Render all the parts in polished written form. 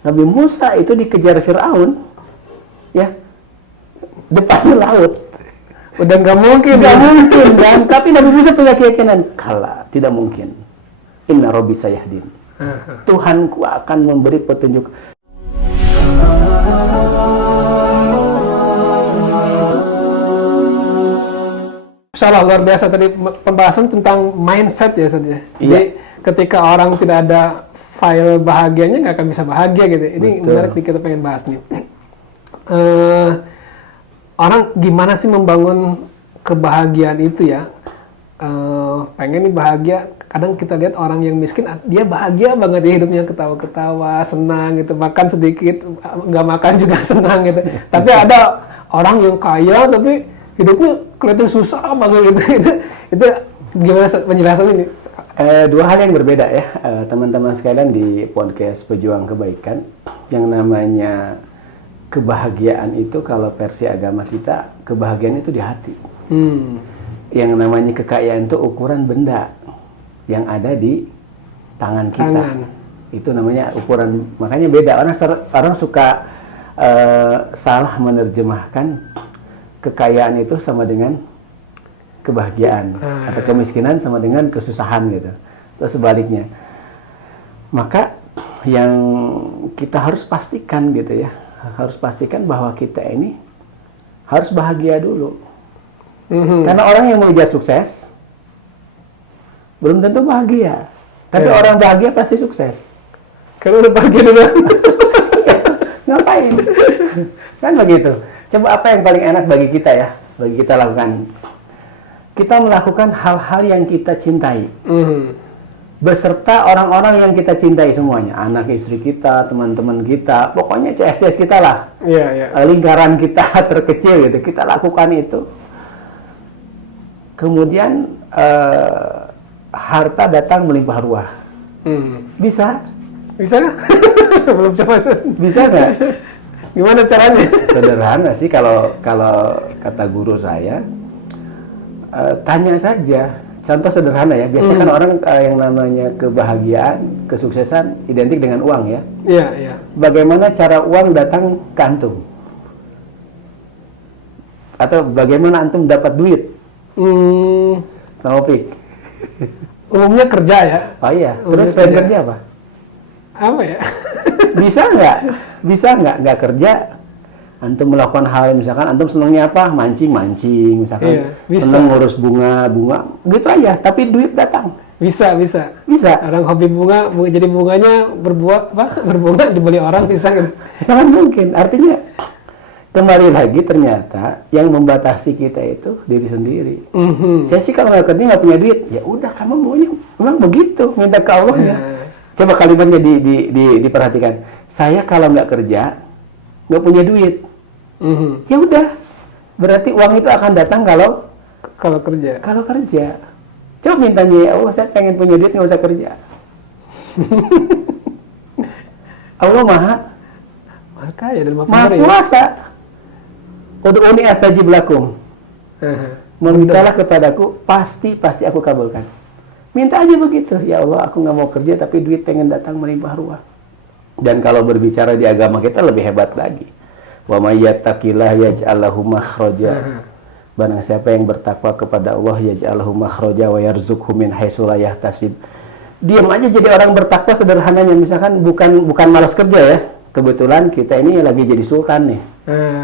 Nabi Musa itu dikejar Fir'aun, ya, depannya laut. Udah nggak mungkin. Tidak mungkin kan? Tapi Nabi Musa punya keyakinan, kala, tidak mungkin. Inna Rabbi sayahdin. Tuhanku akan memberi petunjuk. Insyaallah luar biasa tadi pembahasan tentang mindset ya Ustaz ya. Jadi ketika orang tidak ada file bahagianya nggak akan bisa bahagia gitu. Ini menarik nih, kita pengen bahas nih. Orang gimana sih membangun kebahagiaan itu ya? Pengen nih bahagia. Kadang kita lihat orang yang miskin, dia bahagia banget ya hidupnya, ketawa-ketawa, senang gitu, makan sedikit, nggak makan juga senang gitu. Tapi ada orang yang kaya tapi hidupnya kelihatan susah banget gitu. Itu gimana penjelasan ini? Dua hal yang berbeda ya, teman-teman sekalian di podcast Pejuang Kebaikan. Yang namanya kebahagiaan itu kalau versi agama kita, kebahagiaan itu di hati. Yang namanya kekayaan itu ukuran benda yang ada di tangan kita. Itu namanya ukuran, makanya beda. Orang suka salah menerjemahkan kekayaan itu sama dengan kebahagiaan, atau kemiskinan sama dengan kesusahan gitu, atau sebaliknya. Maka yang kita harus pastikan gitu ya, harus pastikan bahwa kita ini harus bahagia dulu. Karena orang yang mengejar sukses belum tentu bahagia, tapi orang bahagia pasti sukses. Karena udah bahagia dulu. Ngapain? Kan begitu. Coba apa yang paling enak bagi kita ya, bagi kita lakukan? Kita melakukan hal-hal yang kita cintai, beserta orang-orang yang kita cintai semuanya, anak istri kita, teman-teman kita, pokoknya CSS kita lah, lingkaran kita terkecil gitu, kita lakukan itu. Kemudian harta datang melimpah ruah. Bisa? Bisa nggak? Belum coba. Bisa nggak? Gimana caranya? Sederhana sih, kalau kata guru saya, tanya saja. Contoh sederhana ya, biasanya kan orang yang namanya kebahagiaan, kesuksesan identik dengan uang ya. Iya. Bagaimana cara uang datang ke antum? Atau bagaimana antum dapat duit? Taufik. Umumnya kerja ya. Oh iya. Terus selain kerja apa? Apa ya? Bisa nggak kerja, antum melakukan hal, misalkan antum senangnya apa, mancing misalkan, senang ngurus bunga gitu aja, tapi duit datang. Bisa orang hobi bunga, jadi bunganya berbunga dibeli orang, bisa kan? Sangat mungkin. Artinya kembali lagi, ternyata yang membatasi kita itu diri sendiri. Saya sih kalau nggak kerja, nggak punya duit, ya udah, kamu maunya memang begitu, minta ke Allahnya. Coba kalimatnya diperhatikan. Saya kalau nggak kerja, nggak punya duit. Ya udah, berarti uang itu akan datang kalau kerja. Kalau kerja. Coba mintanya, ya Allah, saya pengen punya duit, nggak usah kerja. Allah maha kaya dan maha kuasa. Ud'uni astajib lakum. Memintalah kepadaku, pasti aku kabulkan. Minta aja begitu, ya Allah, aku nggak mau kerja tapi duit pengen datang melimpah ruah. Dan kalau berbicara di agama kita lebih hebat lagi. Wa may yattaqillah yaj'al lahu makhraja. Barang siapa yang bertakwa kepada Allah, yaj'al lahu makhraja wa yarzuqhu min haitsu la yahtasib. Diam aja jadi orang bertakwa sederhananya, misalkan bukan malas kerja ya. Kebetulan kita ini lagi jadi sultan nih.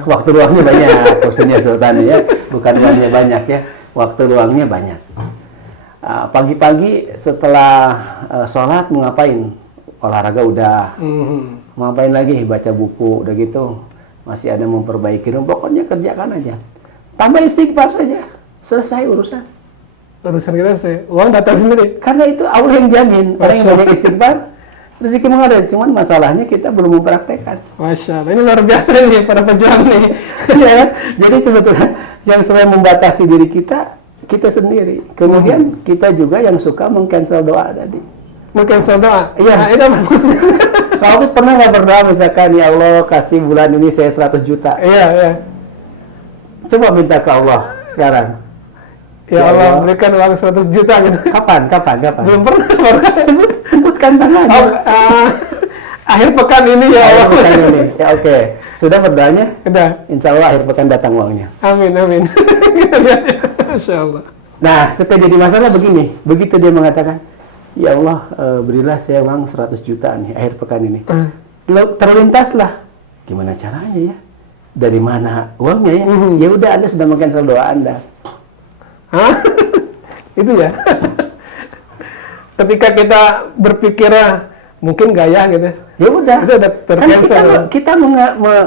Waktu luangnya banyak, maksudnya sultan ya, bukan uangnya banyak ya. Waktu luangnya banyak. Pagi-pagi setelah sholat mau ngapain? Olahraga udah. Mau ngapain lagi? Baca buku, udah gitu. Masih ada memperbaiki rumah, pokoknya kerjakan aja. Tambah istighfar saja, selesai urusan. Urusan kita sih, uang datang sendiri. Karena itu Allah yang jamin. Orang yang banyak istighfar, rezeki mengalir. Cuman masalahnya kita belum mempraktekkan. Masya Allah, ini luar biasa nih para pejuang nih. Ya, jadi sebetulnya yang selain membatasi diri kita sendiri. Kemudian kita juga yang suka meng-cancel doa tadi. Meng-cancel doa? Iya. Itu apa maksudnya? Kalau pernah nggak berdoa misalkan, ya Allah kasih bulan ini saya 100 juta. Iya. Coba minta ke Allah sekarang. Ya Allah, berikan uang 100 juta gitu. Kapan? Belum pernah. Sebutkan tangan. Akhir pekan ini ya Akhir Allah. pekan ini. Ya oke. Sudah berdoanya? Udah. Insya Allah akhir pekan datang uangnya. Amin, amin. Kita lihat ya. Masya Allah. Nah, setelah jadi masalah begini. Begitu dia mengatakan, ya Allah, berilah saya uang 100 juta nih akhir pekan ini. Terlintaslah. Gimana caranya ya? Dari mana uangnya ya? Ya udah, Anda sudah meng-cancel doa Anda. Hah? Itu ya. Ketika kita berpikir mungkin gaya gitu. Ya udah. Itu udah Kan tercancel. kita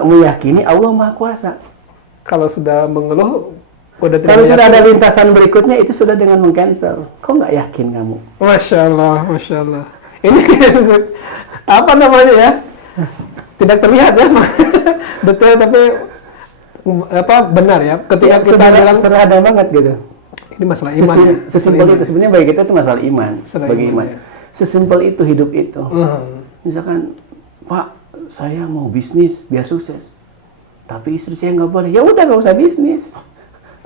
meyakini Allah Maha Kuasa. Kalau sudah mengeluh udah tidak Kalau sudah yakin. ada lintasan berikutnya itu sudah dengan meng-cancel. Kok nggak yakin kamu? Masya Allah, Masya Allah. Ini apa namanya ya? Tidak terlihat ya, betul tapi apa benar ya? Ketika kita bilang sederhana banget gitu. ini masalah iman. Ya? Sesimpel itu sebenarnya bagi kita itu masalah iman. Bagi iman. Ya. Sesimpel itu hidup itu. Misalkan, Pak, saya mau bisnis biar sukses, tapi istri saya nggak boleh. Ya udah, nggak usah bisnis.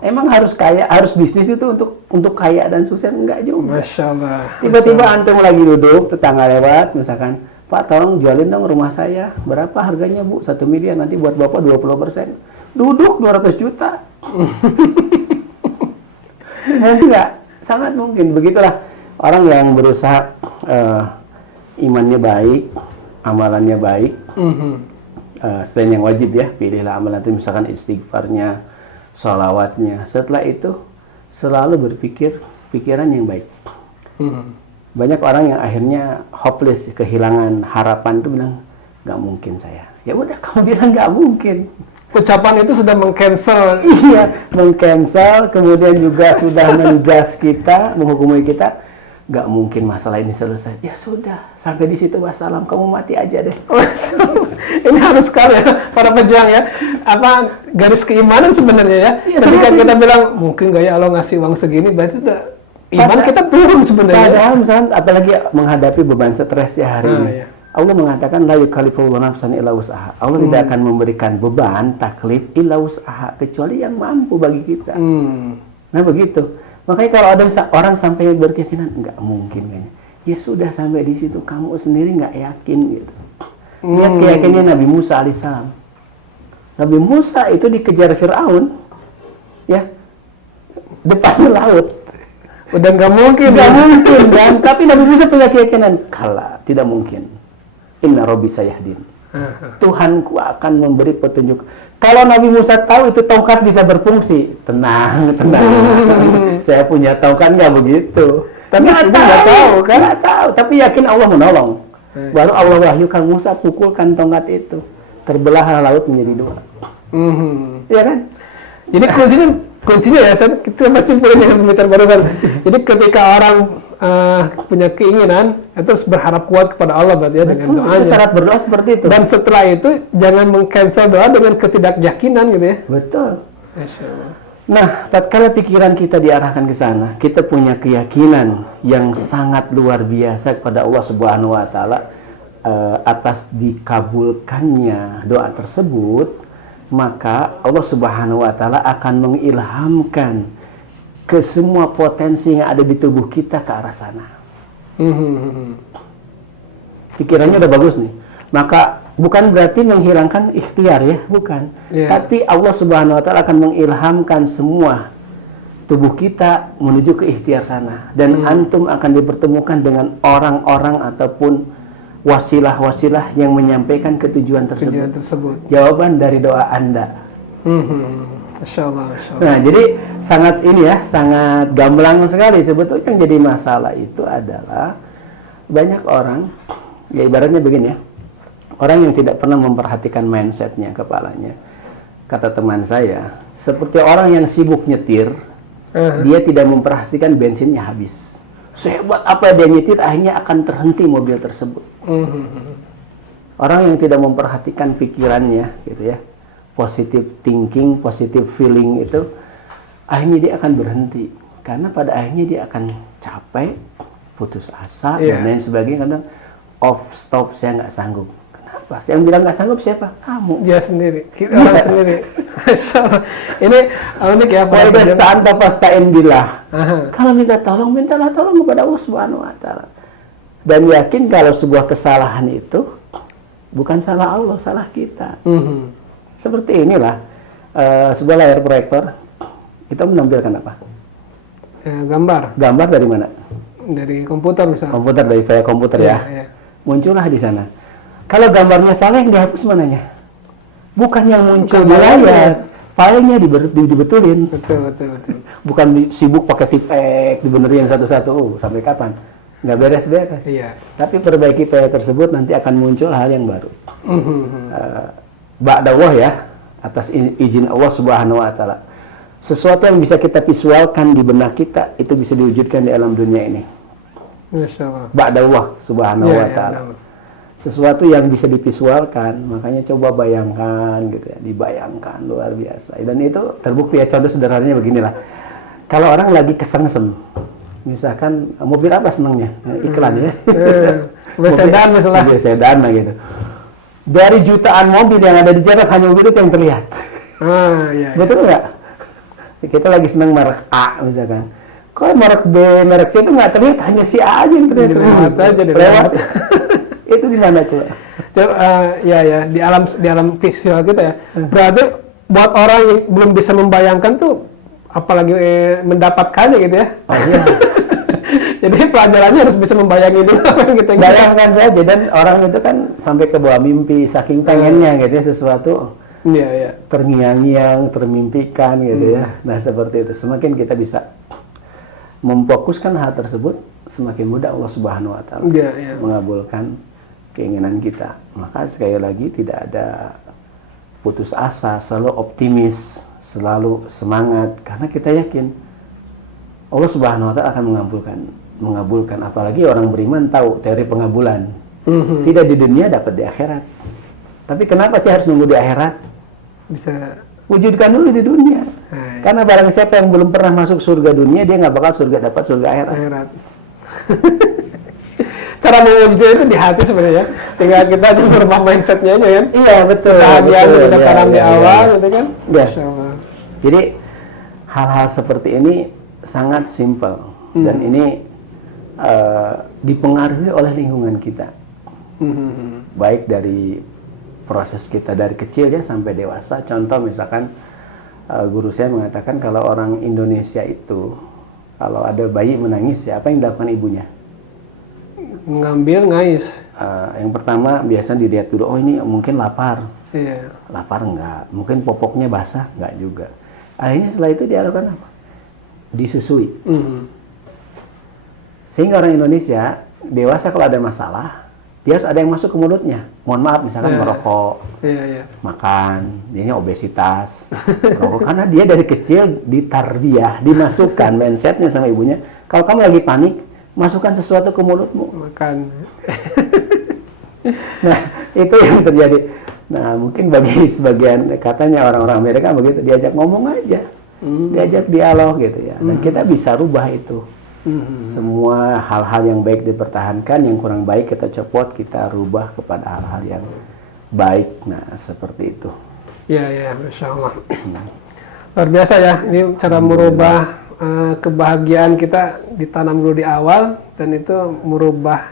Emang harus kaya, harus bisnis itu untuk kaya dan sukses? Enggak juga. Masya Allah. Tiba-tiba antum lagi duduk, tetangga lewat, misalkan, Pak, tolong jualin dong rumah saya. Berapa harganya, Bu? 1 miliar, nanti buat Bapak 20%. Duduk 200 juta. Mungkin nggak? Sangat mungkin. Begitulah orang yang berusaha imannya baik, amalannya baik. Selain yang wajib ya, pilihlah amalan itu, misalkan istighfarnya, sholawatnya. Setelah itu selalu berpikir pikiran yang baik. Banyak orang yang akhirnya hopeless, kehilangan harapan, itu bilang nggak mungkin saya. Ya udah, kamu bilang nggak mungkin. Ucapan itu sudah meng-cancel. Iya, meng-cancel, kemudian juga sudah menjudge kita, menghukumi kita. Nggak mungkin masalah ini selesai. Ya sudah, sampai di situ wassalam, kamu mati aja deh. Ini harus sekali ya, para pejuang ya. Apa garis keimanan sebenarnya ya? Ya, ketika sebenarnya kita bilang mungkin nggak ya Allah ngasih uang segini, berarti udah iman kita turun sebenarnya. Padahal misalnya apalagi menghadapi beban stres ya hari ini. Iya. Allah mengatakan la yukallifullahu nafsan illa wus'aha. Allah tidak akan memberikan beban taklif illa wus'aha, kecuali yang mampu bagi kita. Nah begitu. Makanya kalau ada orang sampai berkeyakinan nggak mungkin kayaknya. Ya sudah, sampai di situ kamu sendiri nggak yakin gitu. Lihat keyakinannya Nabi Musa alaihissalam. Nabi Musa itu dikejar Fir'aun, ya, depannya laut. Udah nggak mungkin. Nggak mungkin kan? Tapi Nabi Musa punya keyakinan, kala, tidak mungkin. Inna Rabbi sayahdin. Tuhanku akan memberi petunjuk. Kalau Nabi Musa tahu itu tongkat bisa berfungsi, tenang. Saya punya tongkat, nggak begitu. Tapi nggak tahu, kan? Nggak tahu. Tapi yakin Allah menolong. Baru Allah wahyukan Musa, pukulkan tongkat itu, terbelah laut menjadi 2. Iya kan? Jadi kuncinya ya, kita masih simpulin dengan pemikiran barusan. Jadi ketika orang punya keinginan, itu harus berharap kuat kepada Allah berarti ya, dengan doanya. Syarat berdoa seperti itu. Dan setelah itu jangan meng-cancel doa dengan ketidakyakinan gitu ya. Betul. Masya Allah. Nah, tatkala pikiran kita diarahkan ke sana, kita punya keyakinan yang sangat luar biasa kepada Allah Subhanahu wa taala atas dikabulkannya doa tersebut, maka Allah Subhanahu wa taala akan mengilhamkan ke semua potensi yang ada di tubuh kita ke arah sana. Pikirannya udah bagus nih. Maka bukan berarti menghilangkan ikhtiar ya, bukan. Tapi Allah Subhanahu wa taala akan mengilhamkan semua tubuh kita menuju ke ikhtiar sana, dan antum akan dipertemukan dengan orang-orang ataupun wasilah-wasilah yang menyampaikan ketujuan tersebut. Jawaban dari doa Anda. Masya Allah, Masya Allah. Nah, jadi sangat ini ya, sangat gamblang sekali. Sebetulnya yang jadi masalah itu adalah banyak orang, ya ibaratnya begini ya, orang yang tidak pernah memperhatikan mindsetnya, kepalanya. Kata teman saya, seperti orang yang sibuk nyetir, dia tidak memperhatikan bensinnya habis. Sehebat apa dia nyetir, akhirnya akan terhenti mobil tersebut. Orang yang tidak memperhatikan pikirannya, gitu ya, positive thinking, positive feeling itu, akhirnya dia akan berhenti. Karena pada akhirnya dia akan capek, putus asa, dan lain sebagainya. Karena off, stop, saya nggak sanggup. Kenapa? Yang bilang nggak sanggup siapa? Kamu. Dia sendiri, kita orang sendiri. Masya Allah. Ini unik ya. Pastain billah. Kalau minta tolong, mintalah tolong kepada Allah Subhanahu wa taala. Dan yakin kalau sebuah kesalahan itu bukan salah Allah, salah kita. Mhm. Seperti inilah sebuah layar proyektor kita menampilkan apa? Gambar Gambar dari mana? dari komputer misalnya. Komputer, dari file komputer ya. Iya. Muncullah di sana. Kalau gambarnya salah, yang dihapus mananya? Bukan yang muncul Bukan di layar, layar. filenya dibetulin. Betul. Bukan sibuk pakai tipek, dibenerin satu-satu. Sampai kapan? Nggak beres-beres. Iya. Tapi perbaiki file tersebut, nanti akan muncul hal yang baru. Mhm. Ba'dallah ya, atas izin Allah Subhanahu wa Ta'ala. Sesuatu yang bisa kita visualkan di benak kita, itu bisa diwujudkan di alam dunia ini. Masya Allah. Ba'dallah Subhanahu Iya, wa iya, Ta'ala. benar. Sesuatu yang bisa divisualkan, makanya coba bayangkan gitu ya, dibayangkan luar biasa. Dan itu terbukti ya, contoh sederhananya beginilah. Kalau orang lagi kesengsem, misalkan mobil apa senangnya? Iklan ya. Mobil sedan misalnya. Mobil sedan lah gitu. Dari jutaan mobil yang ada di jalan, hanya mobil itu yang terlihat. Iya. Betul nggak? Kita lagi senang merek A misalkan. Kok merek B, merek C itu nggak terlihat, hanya si A aja yang terlihat. Dilewat aja, dilewat. Lewat. Itu di mana coba? Ya, di alam visual kita ya. Berarti buat orang yang belum bisa membayangkan tuh, apalagi mendapatkannya gitu ya. Oh iya. Jadi pelajarannya harus bisa membayangi dulu apa yang kita inginkan. Bayangkan saja, dan orang itu kan sampai ke bawah mimpi, saking pengennya gitu ya, sesuatu Iya. terngiang-ngiang, termimpikan gitu ya. Nah seperti itu, semakin kita bisa memfokuskan hal tersebut, semakin mudah Allah Subhanahu wa Ta'ala Iya. mengabulkan keinginan kita. Maka sekali lagi tidak ada putus asa, selalu optimis, selalu semangat, karena kita yakin Allah Subhanahu wa Ta'ala akan mengabulkan. Apalagi orang beriman tahu teori pengabulan. Mhm. Tidak di dunia, dapat di akhirat. Tapi kenapa sih harus nunggu di akhirat? Bisa. Wujudkan dulu di dunia. Nah, Karena barang siapa yang belum pernah masuk surga dunia, dia nggak bakal dapat surga akhirat. akhirat. Cara mewujudnya itu di hati sebenarnya. Tinggal kita aja merubah mindsetnya aja kan. Iya betul. Tadi yang kita Iya, tanam di iya, awal iya. gitu kan. Iya. Masya Allah. Jadi hal-hal seperti ini sangat simpel dan ini dipengaruhi oleh lingkungan kita, Mhm. baik dari proses kita dari kecil ya sampai dewasa. Contoh misalkan guru saya mengatakan kalau orang Indonesia itu kalau ada bayi menangis ya apa yang dilakukan ibunya? Ngambil ngais. Yang pertama biasa dilihat dulu, oh ini mungkin lapar. Iya. Lapar enggak, mungkin popoknya basah enggak juga. Akhirnya setelah itu dia lakukan apa? Disusui. Mhm. Sehingga orang Indonesia dewasa kalau ada masalah, dia harus ada yang masuk ke mulutnya. Mohon maaf, misalkan merokok, Iya. makan, dia obesitas, merokok. Karena dia dari kecil ditarbiyah, dimasukkan mindsetnya sama ibunya. Kalau kamu lagi panik, masukkan sesuatu ke mulutmu. Makan. Nah, itu yang terjadi. Nah, mungkin bagi sebagian, katanya orang-orang Amerika begitu, diajak ngomong aja, diajak dialog gitu ya. Dan kita bisa rubah itu. Semua hal-hal yang baik dipertahankan, yang kurang baik kita copot, kita rubah kepada hal-hal yang baik. Nah, seperti itu. Iya, Masya Allah. Luar biasa ya, ini cara merubah kebahagiaan kita ditanam dulu di awal, dan itu merubah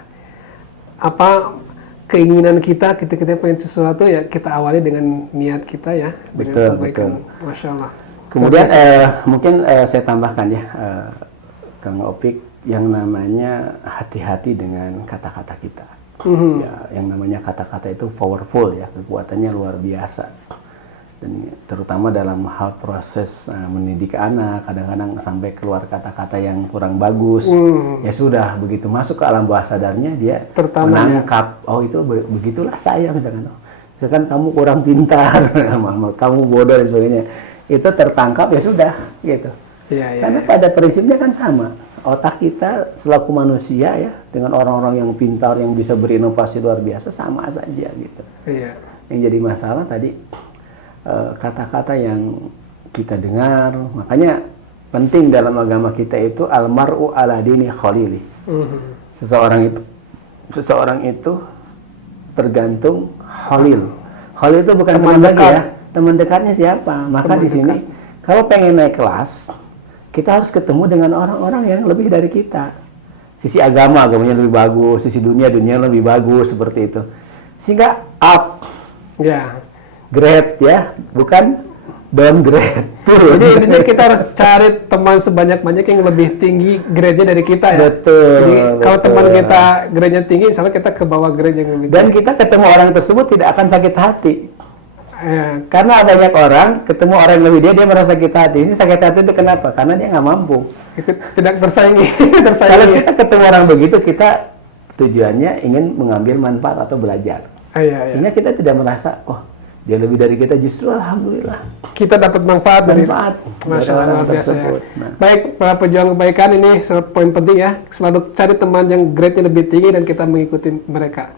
apa keinginan kita ketika kita pengen sesuatu ya, kita awali dengan niat kita ya. Betul, dengan kebaikan. betul. Masya Allah. Kemudian mungkin saya tambahkan ya, Kang Opik, yang namanya hati-hati dengan kata-kata kita. Ya, yang namanya kata-kata itu powerful ya, kekuatannya luar biasa. Dan terutama dalam hal proses mendidik anak, kadang-kadang sampai keluar kata-kata yang kurang bagus. Ya sudah, begitu masuk ke alam bawah sadarnya dia menangkap, oh itu begitulah saya misalkan. Misalkan kamu kurang pintar, kamu bodoh dan sebagainya. Itu tertangkap ya sudah gitu. Iya. Karena pada prinsipnya kan sama. Otak kita selaku manusia ya, dengan orang-orang yang pintar, yang bisa berinovasi luar biasa, sama saja gitu. Iya. Yang jadi masalah tadi kata-kata yang kita dengar. Makanya penting dalam agama kita itu almar'u ala dini khalili. Seseorang itu tergantung khalil. Khalil itu bukan teman dekat ya. Teman dekatnya siapa? Maka di sini kalau pengen naik kelas, kita harus ketemu dengan orang-orang yang lebih dari kita. Sisi agamanya lebih bagus, sisi dunia lebih bagus, seperti itu. sehingga up Ya. grade ya, bukan downgrade. Turun. Jadi intinya kita harus cari teman sebanyak-banyak yang lebih tinggi grade-nya dari kita ya. Betul, Jadi kalau betul. teman kita grade-nya tinggi, misalnya kita ke bawah grade yang lebih Dan kita ketemu orang tersebut tidak akan sakit hati. Ya, Karena banyak orang ketemu orang yang lebih dia merasa sakit hati. Ini sakit hati itu kenapa? Karena dia nggak mampu. itu tidak bersaingi, Kalau tersaingi. kita ketemu orang begitu, kita tujuannya ingin mengambil manfaat atau belajar. Iya, iya. Sehingga kita tidak merasa, oh dia lebih dari kita, justru alhamdulillah. Kita dapat manfaat dari Manfaat Masya dari Allah, orang luar biasa ya. tersebut. Nah. Baik, para pejuang kebaikan ini poin penting ya. Selalu cari teman yang grade-nya lebih tinggi dan kita mengikuti mereka.